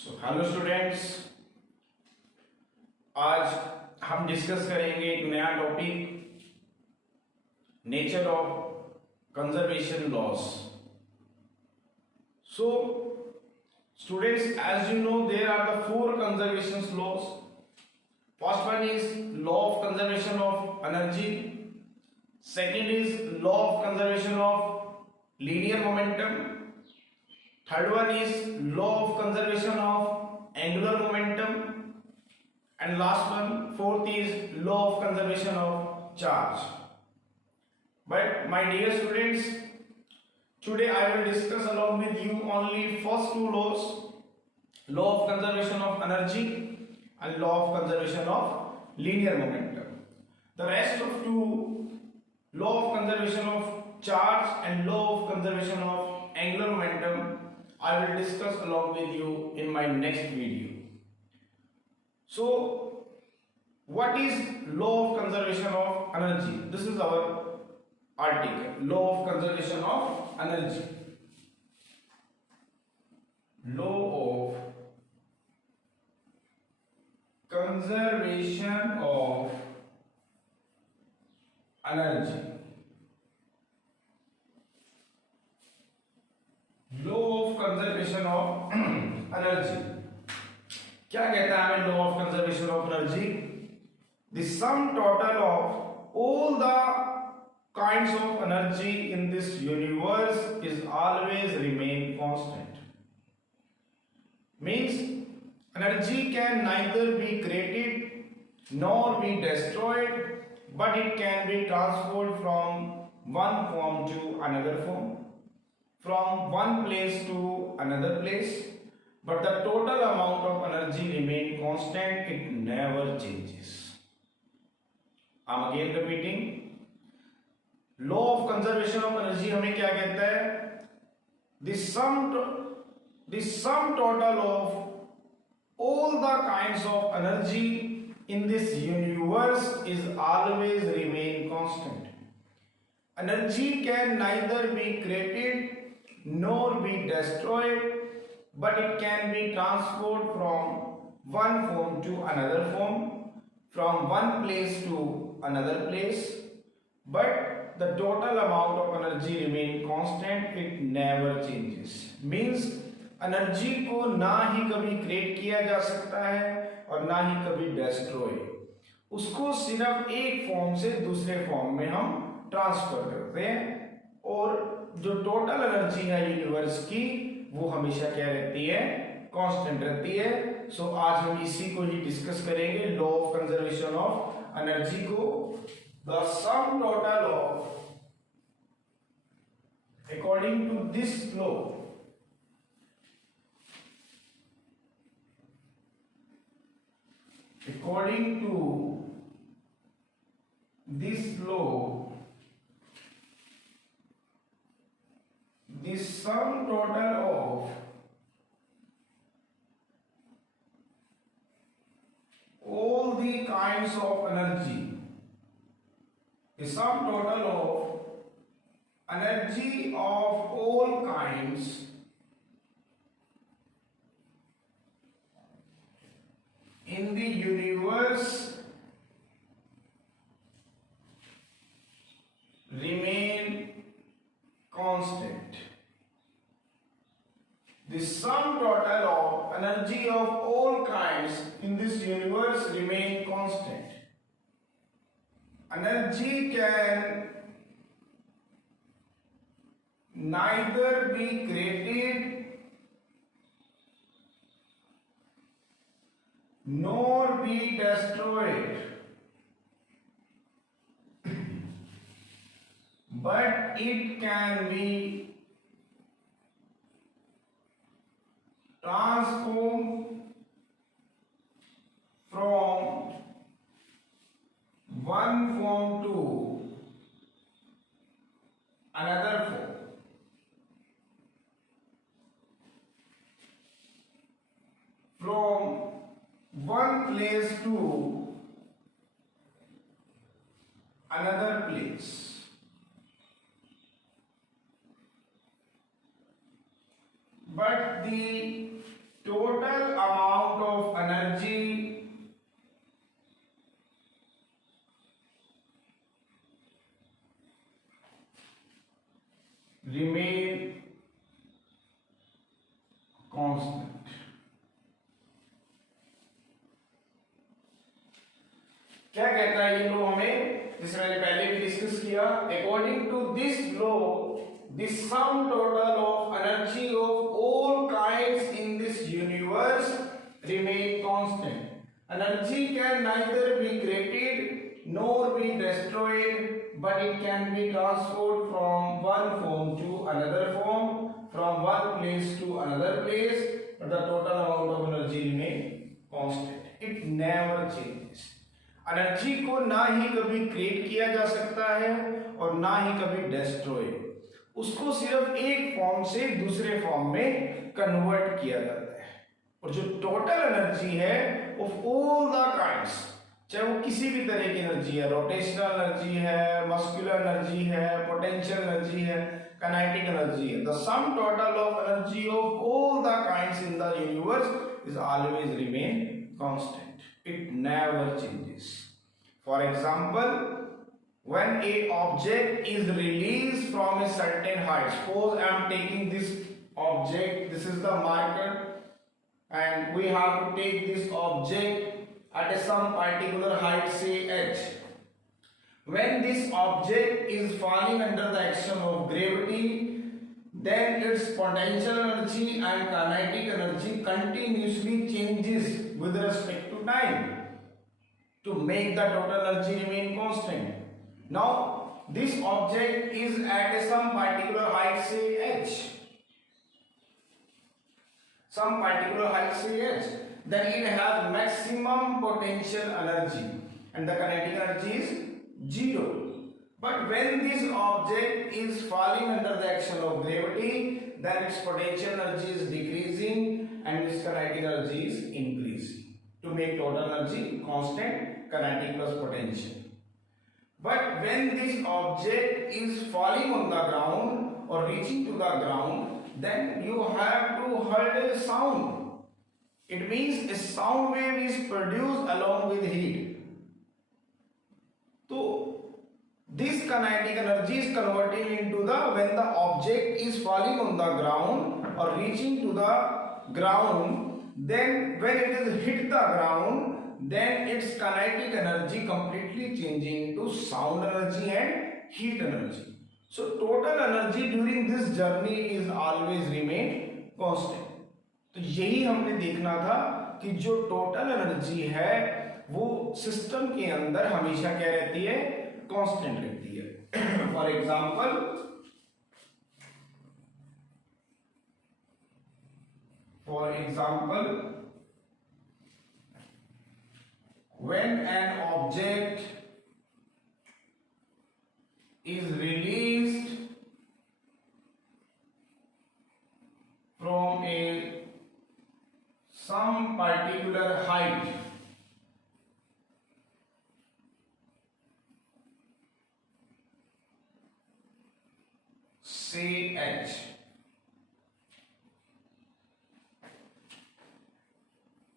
Hello students, आज हम discuss करेंगे एक नया topic, nature of conservation loss. So students, as you know, there are the four conservation laws. First one is law of conservation of energy. Second is law of conservation of linear momentum. Third one is law of conservation of angular momentum, and last one, fourth, is law of conservation of charge. But my dear students, today I will discuss along with you only first two laws, law of conservation of energy and law of conservation of linear momentum. The rest of two, law of conservation of charge and law of conservation of angular momentum, I will discuss along with you in my next video. So, what is law of conservation of energy? This is our article, law of conservation of energy. Law of conservation of energy. Law of conservation of energy क्या कहता है हमें? Law of conservation of energy, the sum total of all the kinds of energy in this universe is always remain constant. Means energy can neither be created nor be destroyed, but it can be transferred from one form to another form, from one place to another place, but the total amount of energy remain constant, it never changes. I'm again repeating, law of conservation of energy हमें क्या कहता है? The sum total of all the kinds of energy in this universe is always remain constant. Energy can neither be created nor be destroyed, but it can be transferred from one form to another form, from one place to another place, but the total amount of energy remain constant, it never changes. Means energy को ना ही कभी create किया जा सकता है और ना ही कभी डिस्ट्रॉय, उसको सिर्फ एक फॉर्म से दूसरे फॉर्म में हम ट्रांसफर करते हैं, और जो टोटल एनर्जी है यूनिवर्स की वो हमेशा क्या रहती है? कांस्टेंट रहती है. सो आज हम इसी को ही डिस्कस करेंगे, law of conservation of energy को. The sum total of, according to this law, according to this law, the sum total of all the kinds of energy, the sum total of energy of all kinds in the universe remain constant. The sum total of energy of all kinds in this universe remain constant. Energy can neither be created nor be destroyed, but it can be transformed from one form to another form, from one place to another place. but the total total amount of energy remain constant. क्या कहता है ये लो हमें, जिसे मैंने पहले भी discuss किया, according to this law the sum total of energy of all kinds in this universe remain constant. Energy can neither be created nor be destroyed, but it can be transferred from one form to another form, from one place to another place, but the total amount of energy remain constant. It never changes. Energy को ना ही कभी create किया जा सकता है और ना ही कभी डिस्ट्रॉय, उसको सिर्फ एक फॉर्म से दूसरे फॉर्म में कन्वर्ट किया जाता है। और जो टोटल एनर्जी है ऑफ ऑल द काइंड्स, चाहे वो किसी भी तरह की एनर्जी है, रोटेशनल एनर्जी है, मस्कुलर एनर्जी है, पोटेंशियल एनर्जी है, काइनेटिक एनर्जी है, the sum total of energy of all the kinds in the universe is always remain constant. It never changes. For example, when a object is released from a certain height, suppose I am taking this object, this is the marker, and we have to take this object at some particular height, say h. When this object is falling under the action of gravity, then its potential energy and kinetic energy continuously changes with respect to time to make the total energy remain constant. Now this object is at some particular height, say h, some particular height, say h, then it has maximum potential energy and the kinetic energy is 0. But when this object is falling under the action of gravity, then its potential energy is decreasing and its kinetic energy is increasing to make total energy constant, kinetic plus potential. But when this object is falling on the ground or reaching to the ground, then you have to heard a sound. It means a sound wave is produced along with heat. So this kinetic energy is converted into the, when the object is falling on the ground or reaching to the ground, then when it is hit the ground, then its kinetic energy completely changing into sound energy and heat energy. So total energy during this journey is always remain constant. तो यही हमने देखना था कि जो total energy है वो system के अंदर हमेशा क्या रहती है, कांस्टेंट रहती है. For example when an object is released from some particular height, say h,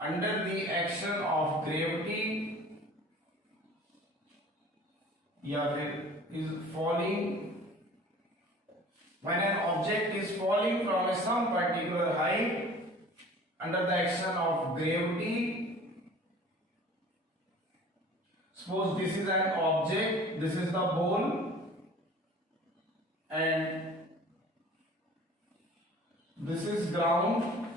under the action of gravity या फिर is falling, when an object is falling from some particular height under the action of gravity, suppose this is an object, this is the ball and this is ground,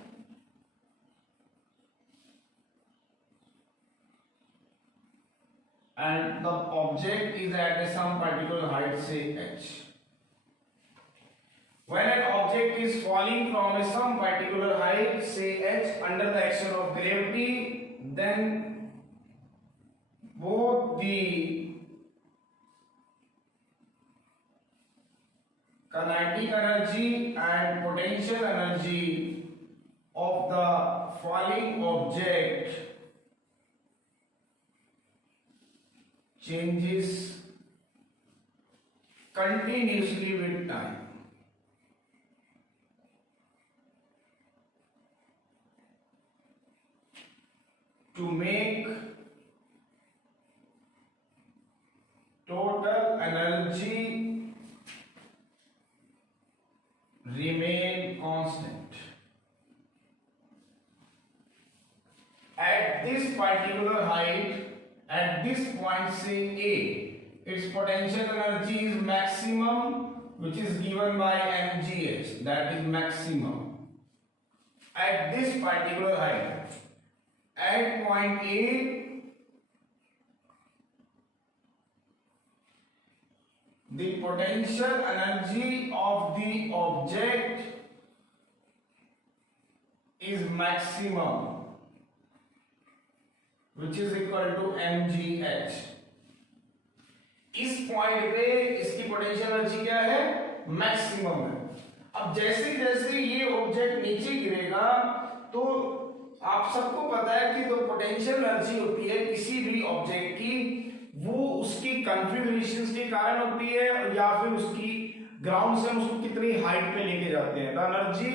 and the object is at some particular height, say h. When an object is falling from some particular height, say h, under the action of gravity, then both the kinetic energy and potential energy of the falling object changes continuously with time. to make total energy remain constant. At this particular height, at this point say A, its potential energy is maximum, which is given by mgh, that is maximum. At this particular height, at point A, the potential energy of the object is maximum, which is equal to mgh. इस point पे इसकी potential energy क्या है? Maximum है. अब जैसे जैसे ये ऑब्जेक्ट नीचे गिरेगा तो आप सबको पता है कि जो पोटेंशियल एनर्जी होती है किसी भी ऑब्जेक्ट की, वो उसकी कॉन्फ़िगरेशंस के कारण होती है या फिर उसकी ग्राउंड से हम उसको कितनी हाइट पे लेके जाते हैं. The energy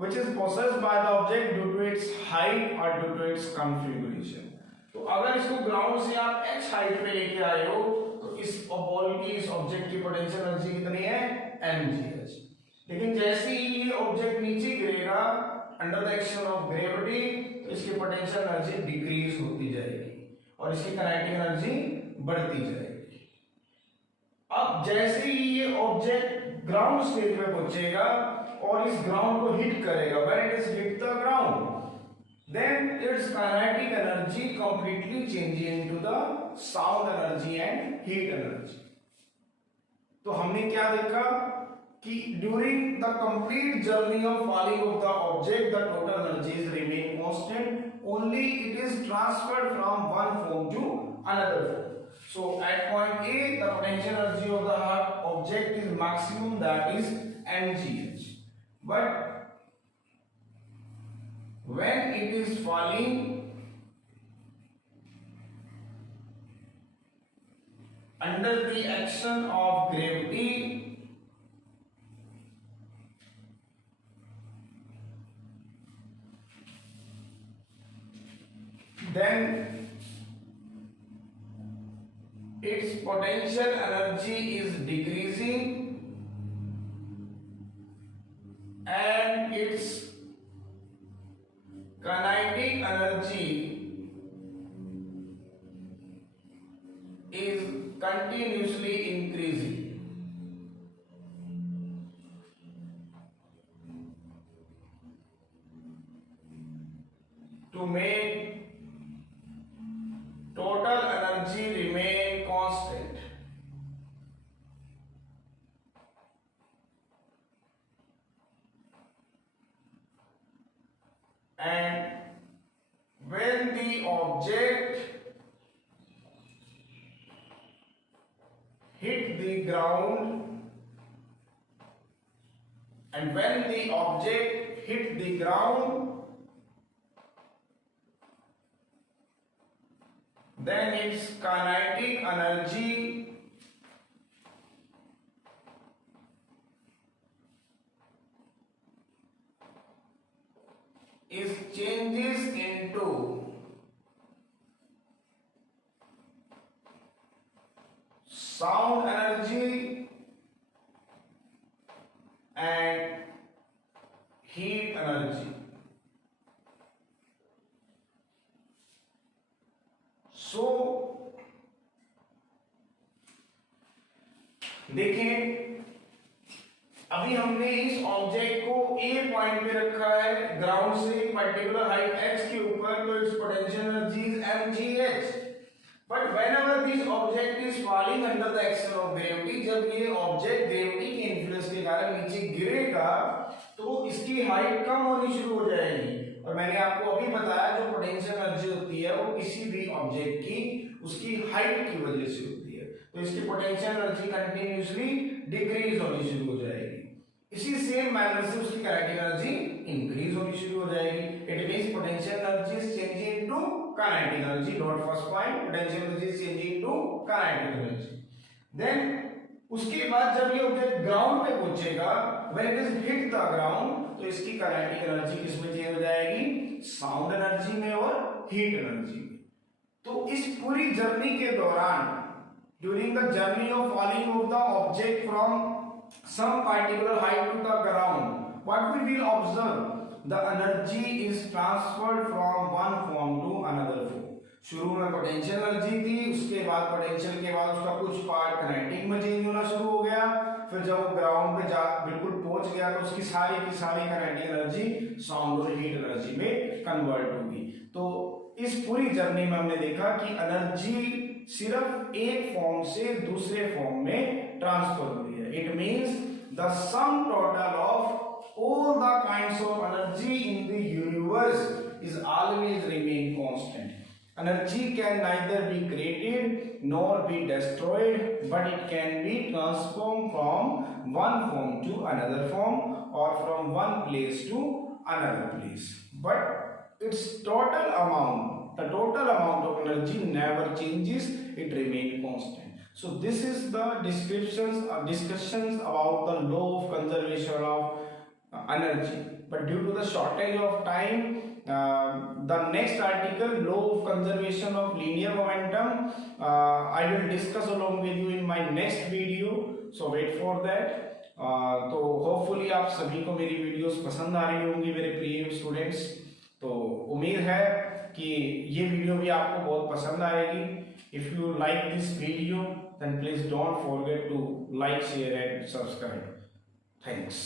which is possessed by the object due to its height और ड्यू टू इट्स कॉन्फ़िगरेशन. तो अगर इसको ग्राउंड से आप h हाइट पे लेके आए हो तो इस बॉल की, इस ऑब्जेक्ट की पोटेंशियल एनर्जी कितनी है? mgh. लेकिन जैसे ही ये ऑब्जेक्ट नीचे गिरेगा under the action of gravity तो इसकी पोटेंशियल एनर्जी डिक्रीज होती जाएगी और इसकी काइनेटिक एनर्जी बढ़ती जाएगी. अब जैसे ही ये ऑब्जेक्ट ग्राउंड स्टेज पे पहुंचेगा और इस ग्राउंड को हिट करेगा, when it is hit the ground, then its kinetic energy completely changes into the sound energy and heat energy. तो हमने क्या देखा कि during the complete journey of falling of the object, the total energies remain constant, only it is transferred from one form to another form. So at point A, the potential energy of the object is maximum, that is mgh. But when it is falling under the action of gravity, then its potential energy is decreasing and its kinetic energy is continuously increasing. To make total energy remain constant. And when the object hit the ground, then its kinetic energy is changes into sound energy and heat energy. So देखें, अभी हमने इस object को ए point पे रखा है ground से एक पर्टिकुलर हाइट h के ऊपर, तो it's potential energy is mgh. But whenever this object is falling under the action of gravity, जब ये ऑब्जेक्ट ग्रेविटी के इन्फ्लुएंस के कारण नीचे गिरेगा तो इसकी हाइट कम होनी शुरू हो जाएगी. और मैंने आपको अभी बताया जो पोटेंशियल एनर्जी होती है वो किसी भी ऑब्जेक्ट की उसकी हाइट की वजह से होती है, तो इसकी पोटेंशियल एनर्जी कंटिन्यूअसली डिक्रीज होनी शुरू हो जाएगी. इसी सेम मैनर से उसकी काइनेटिक एनर्जी इंक्रीज होनी शुरू हो जाएगी. It means potential energy is changing into kinetic energy. Note first point, potential energy is changing into kinetic energy. Then उसके बाद जब ये ऑब्जेक्ट ग्राउंड पे पहुंचेगा, when it is hit the ground तो इसकी काइनेटिक एनर्जी किस में चेंज हो जाएगी, साउंड एनर्जी में और हीट एनर्जी में। तो इस पूरी जर्नी के दौरान, during the journey of falling of the object from some particular height to the ground, what we will observe, the energy is transferred from one form to another form. शुरू में potential energy थी, उसके बाद potential के बाद उसका कुछ part kinetic में चेंज होना शुरू हो गया, फिर जब वो ग्राउंड पे जा बिल्कुल पहुंच गया तो उसकी सारी की सारी काइनेटिक एनर्जी साउंड और हीट एनर्जी में कन्वर्ट होगी। तो इस पूरी जर्नी में हमने देखा कि एनर्जी सिर्फ एक फॉर्म से दूसरे फॉर्म में ट्रांसफर हो रही है। It means the sum total of all the kinds of energy in the universe is always remain constant. Energy can neither be created nor be destroyed, but it can be transformed from one form to another form or from one place to another place. But its total amount, the total amount of energy never changes, it remains constant. So this is the discussions about the law of conservation of energy. But due to the shortage of time, the next article, law of conservation of linear momentum, I will discuss along with you in my next video, so wait for that. तो hopefully आप सभी को मेरी videos पसंद आ रही होंगी मेरे प्रिय स्टूडेंट्स। तो उम्मीद है कि ये वीडियो भी आपको बहुत पसंद आएगी। If you like this video then please don't forget to like, share and subscribe. Thanks.